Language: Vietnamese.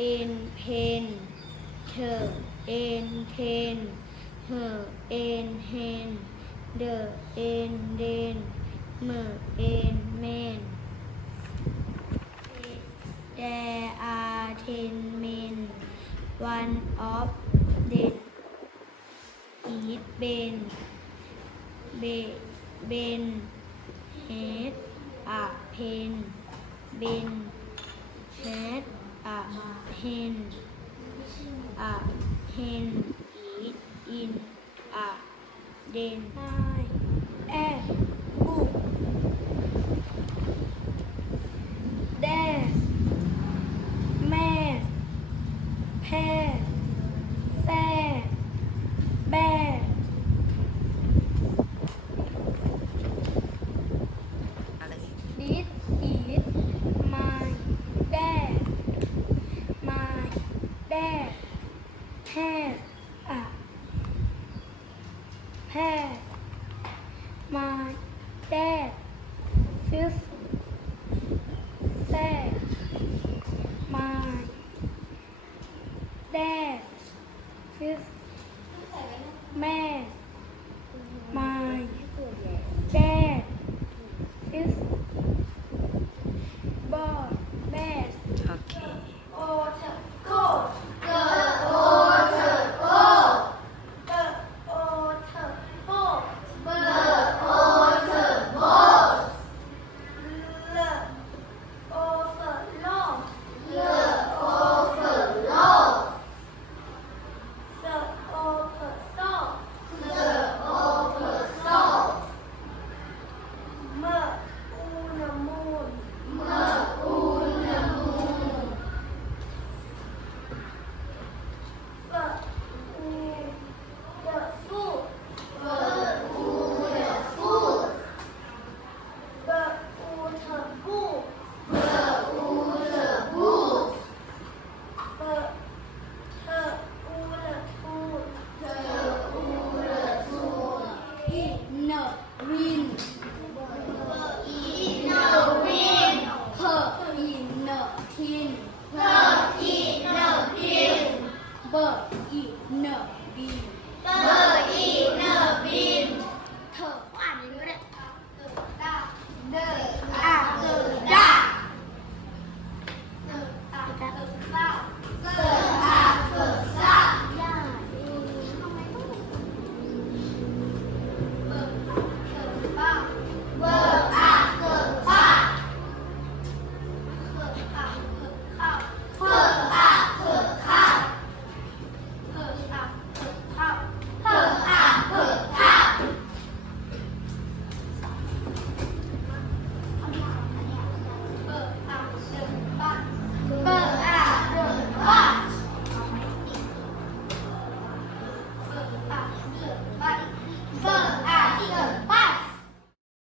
in pen, the in pen, her in hen the De in den m in men there are ten men one of them is ben be ben had a pen ben had a pen mm -hmm. uh, in, a den. I, F, o. Hey, my dad feels sad my dad feels mad